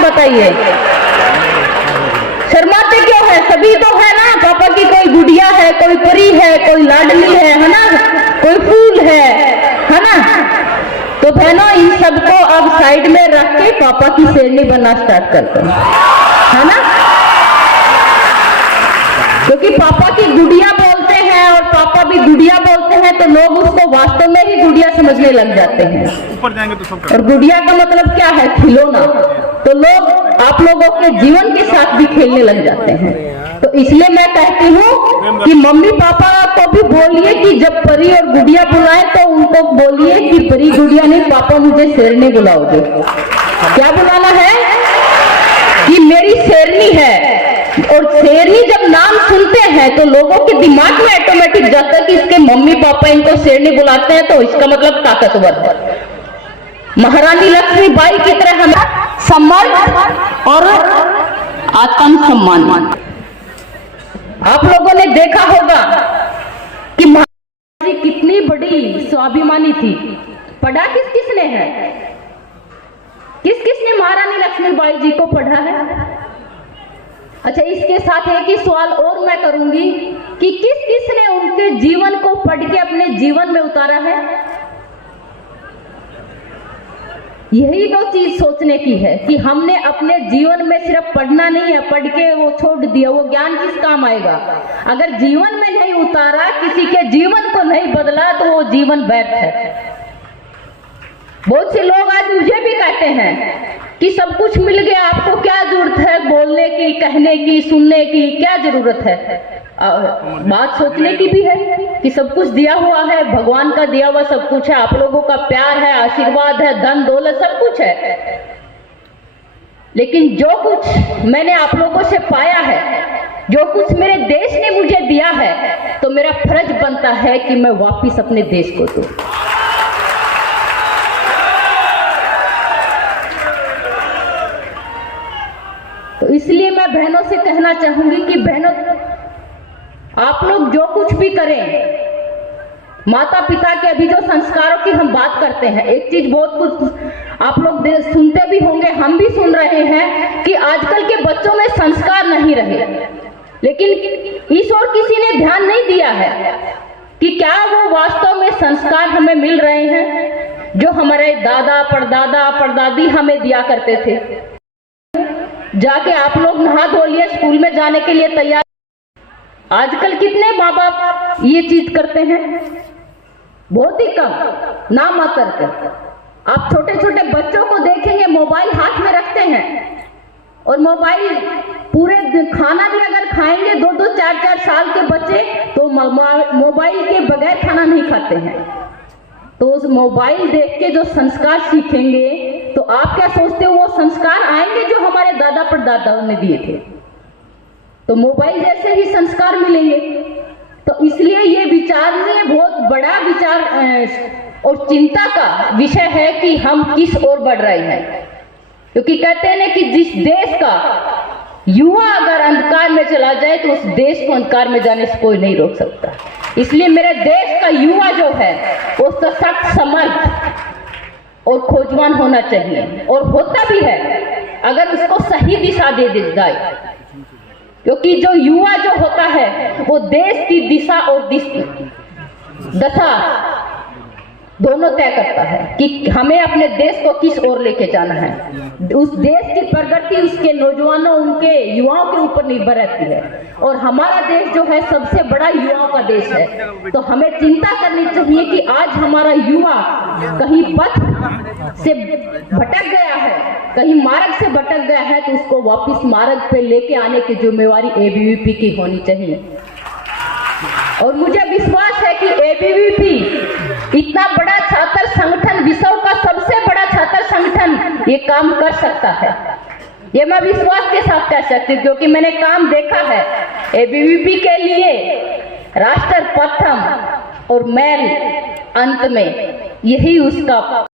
बताइए, शर्माते क्यों है? सभी तो है ना, पापा की कोई गुड़िया है, कोई परी है, कोई लाडली है ना, कोई फूल है ना। तो बहनों, इन सबको अब साइड में रख के पापा की शेरनी बनना स्टार्ट करते हैं, है ना। क्योंकि पापा की गुड़िया बोलते हैं और पापा भी गुड़िया बोलते हैं, तो लोग उसको वास्तव में ही गुड़िया समझने लग जाते हैं। ऊपर जाएंगे तो सब। और गुड़िया का मतलब क्या है? खिलौना। तो लोग आप लोगों के जीवन के साथ भी खेलने लग जाते हैं। तो इसलिए मैं कहती हूँ कि मम्मी पापा को भी बोलिए कि जब परी और गुड़िया बुलाए तो उनको बोलिए कि परी गुड़िया नहीं, पापा मुझे शेरनी बुलाओगे। क्या बुलाना है? कि मेरी शेरनी है। और शेरनी जब नाम सुनते हैं तो लोगों के दिमाग में ऑटोमेटिक जाता है कि इसके मम्मी पापा इनको शेरनी बुलाते हैं, तो इसका मतलब ताकतवर है। महारानी लक्ष्मीबाई की तरह हमें समर्थ और आत्मसम्मान। आप लोगों ने देखा होगा कि महारानी कितनी बड़ी स्वाभिमानी थी। पढ़ा किस किसने है? किस किसने महारानी लक्ष्मीबाई जी को पढ़ा है? अच्छा, इसके साथ एक ही सवाल और मैं करूंगी कि किस किसने उनके जीवन को पढ़ के अपने जीवन में उतारा है? यही वो चीज सोचने की है कि हमने अपने जीवन में सिर्फ पढ़ना नहीं है, पढ़ के वो छोड़ दिया, वो ज्ञान किस काम आएगा? अगर जीवन में नहीं उतारा, किसी के जीवन को नहीं बदला, तो वो जीवन व्यर्थ है। बहुत से लोग आज मुझे भी कहते हैं कि सब कुछ मिल गया, आपको क्या जरूरत है बोलने की, कहने की, सुनने की, क्या जरूरत है? बात सोचने की भी है कि सब कुछ दिया हुआ है, भगवान का दिया हुआ सब कुछ है, आप लोगों का प्यार है, आशीर्वाद है, धन दौलत सब कुछ है। लेकिन जो कुछ मैंने आप लोगों से पाया है, जो कुछ मेरे देश ने मुझे दिया है, तो मेरा फर्ज बनता है कि मैं वापिस अपने देश को दूं। तो इसलिए मैं बहनों से कहना चाहूंगी कि बहनों, आप लोग जो कुछ भी करें, माता पिता के अभी जो संस्कारों की हम बात करते हैं, एक चीज बहुत कुछ आप लोग सुनते भी होंगे, हम भी सुन रहे हैं कि आजकल के बच्चों में संस्कार नहीं रहे। लेकिन इस ओर किसी ने ध्यान नहीं दिया है कि क्या वो वास्तव में संस्कार हमें मिल रहे हैं जो हमारे दादा परदादा परदादी हमें दिया करते थे। जाके आप लोग नहा धो लिए, स्कूल में जाने के लिए तैयार। आजकल कितने माँ बाप ये चीज करते हैं? बहुत ही कम, ना मात्र के। आप छोटे छोटे बच्चों को देखेंगे मोबाइल हाथ में रखते हैं, और मोबाइल पूरे खाना भी अगर खाएंगे, 2-2 4-4 साल के बच्चे तो मोबाइल के बगैर खाना नहीं खाते हैं। तो उस मोबाइल देख के जो संस्कार सीखेंगे, तो आप क्या सोचते हो वो संस्कार आएंगे जो हमारे दादा परदादाओं ने दिए थे? तो मोबाइल जैसे ही संस्कार मिलेंगे। तो इसलिए ये विचारने बहुत बड़ा विचार और चिंता का विषय है कि हम किस ओर बढ़ रहे हैं। क्योंकि कहते हैं कि जिस देश का युवा अगर अंधकार में चला जाए, तो उस देश को अंधकार में जाने से कोई नहीं रोक सकता। इसलिए मेरे देश का युवा जो है वो सशक्त, समर्थ और खोजवान होना चाहिए, और होता भी है अगर उसको सही दिशा दे दी जाए। क्योंकि जो युवा जो होता है वो देश की दिशा और दशा दोनों तय करता है कि हमें अपने देश को किस ओर लेके जाना है। उस देश की प्रगति उसके नौजवानों, उनके युवाओं के ऊपर निर्भर रहती है। और हमारा देश जो है सबसे बड़ा युवाओं का देश है। तो हमें चिंता करनी चाहिए कि आज हमारा युवा कहीं पथ से भटक गया है, कहीं मार्ग से भटक गया है, तो उसको वापस मार्ग पे लेके आने की जिम्मेवारी एबीवीपी की होनी चाहिए। और मुझे विश्वास है कि एबीवीपी इतना बड़ा छात्र संगठन, विश्व का सबसे बड़ा छात्र संगठन, ये काम कर सकता है। ये मैं विश्वास के साथ कह सकती हूँ, क्योंकि मैंने काम देखा है। एबीवीपी के लिए राष्ट्र प्रथम और मैल अंत में, यही उसका